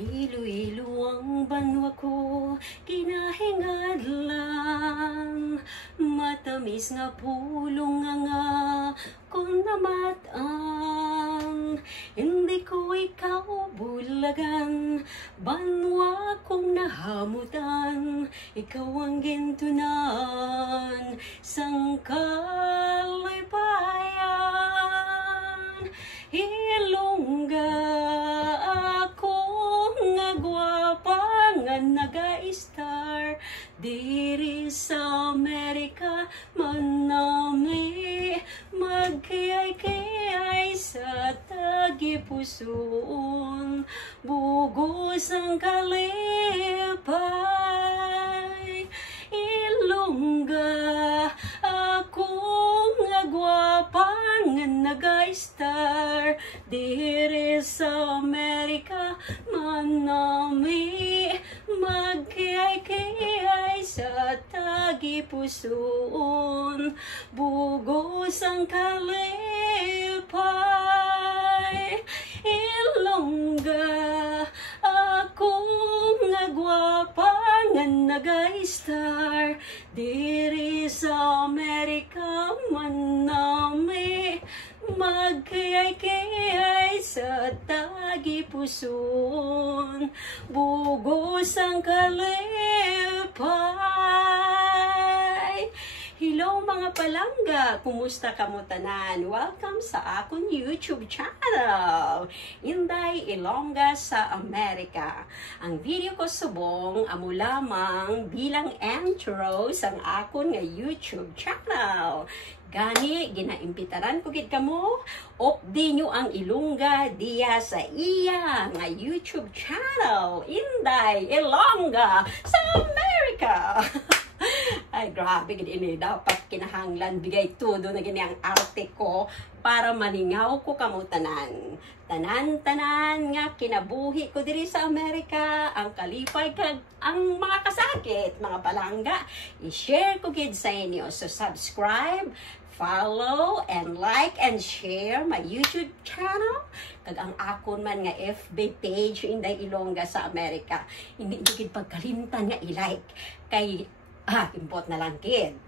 Ilu-ilu ang banwa ko, kinahingad lang. Matamis nga pulong nga kung namatang. Hindi ko ikaw bulagan, banwa kong nahamutan. Ikaw ang gintunan, sang kalipayan. Ilongga ako nga gwapa nga naga-star diri sa Amerika, manami magkiyay-kiyay sa tagipusoon, bugos ang kalipay. Ilongga ako nga gwapa nga naga-star diri sa Amerika, manami magkiyay-kiyay sa tagipusoon, bugos ang kalipay. Ilongga ako nga gwapa nga naga-star diri sa Amerika, manami magkiyay-kiyay sa tagipusoon, bugos ang kalipay. Hello mga palangga! Kumusta kamo tanan? Welcome sa akong YouTube channel, Inday Ilongga sa Amerika. Ang video ko subong amo lamang bilang intro sa akong nga YouTube channel. Gani, ginaimbitaran ko gid kamo, updi nyo ang Ilongga diya sa iya nga YouTube channel, Inday Ilongga sa Amerika. Ay, grabe, gini dapat kinahanglan bigay todo na gini ang arte ko para maningaw ko kamo tanan. Tanan-tanan nga kinabuhi ko diri sa Amerika, ang kalipay kag ang mga kasakit, mga palangga, i-share ko gid sa inyo. So subscribe, follow, and like and share my YouTube channel. Kag ang akon man nga FB page, Inday Ilongga sa Amerika. Hindi nyo gid pagkalimtan nga i-like. Kay import na lang kid.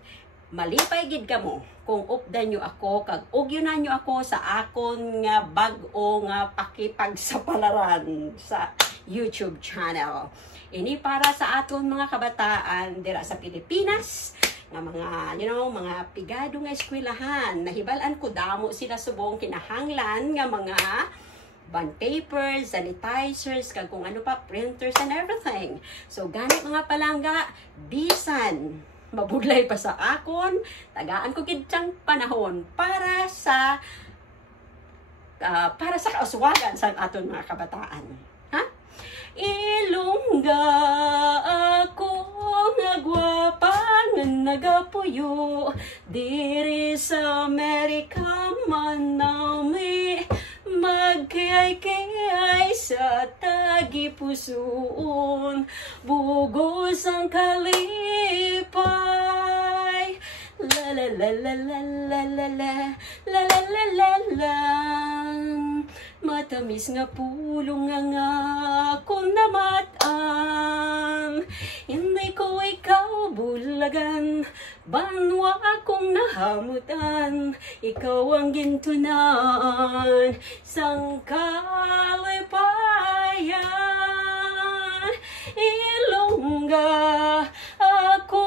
Malipay gid kamo kung updan nyo ako kag ugyunan nyo ako sa akon nga bag-o nga pakipagsapalaran sa YouTube channel. Ini para sa aton mga kabataan dira sa Pilipinas nga mga mga pigado nga eskwelahan. Nahibalan ko damo sila subong kinahanglan nga mga bond papers, sanitizers, kag kung ano pa, printers and everything. So, ganit mga palangga, bisan, mabudlay pa sa akon, tagaan ko kitang panahon para sa kauswagan sa aton mga kabataan. Ha? Ilongga ako nga gwapa nga nagapuyo diri sa Amerika, manami magkiyay-kiyay sa tagipusoon, bugos ang kalipay. La la la la la la la la la la la la la. Matamis nga pulong nga kung namatang. Hindi ko ikaw bulagan, banwa akong nahamutan. Ikaw ang gintunan, sang kalipayan. Ilongga ako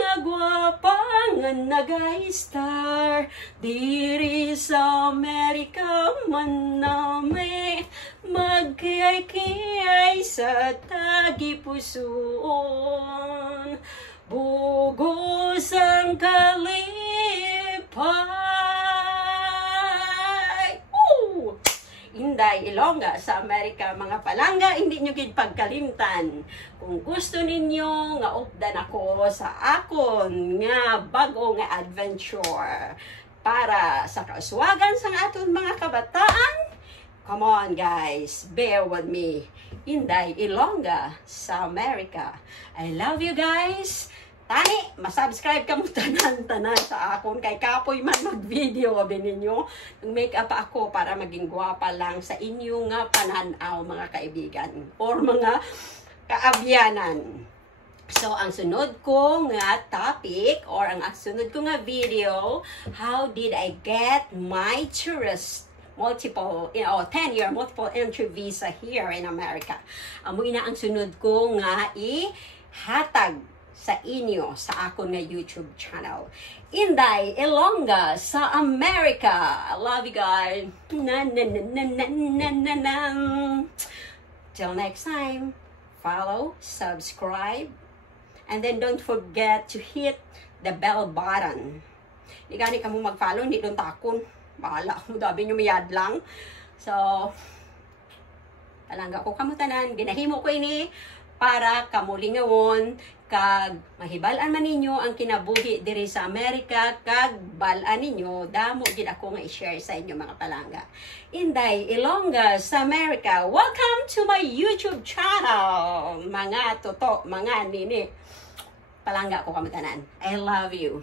nga gwapa nga naga-star diri sa Amerika, manami magkiyay-kiyay sa tagipusoon, bugos ang kalipay. Inday Ilongga sa Amerika, mga palangga, hindi nyo gid pagkalimtan. Kung gusto ninyo nga updan ako sa akon nga bago nga adventure para sa kauswagan sa aton mga kabataan, come on guys, bear with me. Inday Ilongga sa Amerika. I love you guys. Tani, masubscribe ka mo tanan-tanan sa akon kay kapoy man mag-video abi ninyo. Make up ako para maging gwapa lang sa inyo nga pananaw mga kaibigan or mga kaabyanan. So, ang sunod ko nga topic or ang sunod ko nga video, how did I get my tourist multiple, 10-year multiple entry visa here in America. Amoy na ang sunod ko nga ihatag sa inyo sa akon nga YouTube channel. Inday Ilongga sa America. I love you guys. Till next time, follow, subscribe, and then don't forget to hit the bell button. Di gani ka mo mag-follow, hindi doon takon. Bahala mo, dabi nyo mayad lang. So, talangga ko kamutanan, ginahimo ko ini para kamulingawon, kag mahibalan man ninyo ang kinabuhi diri sa Amerika, kag balaan ninyo, damo gid ako nga i-share sa inyo mga palangga. Inday Ilongga sa America, welcome to my YouTube channel, mga toto, mga nini. Palangga ko kamutanan. I love you.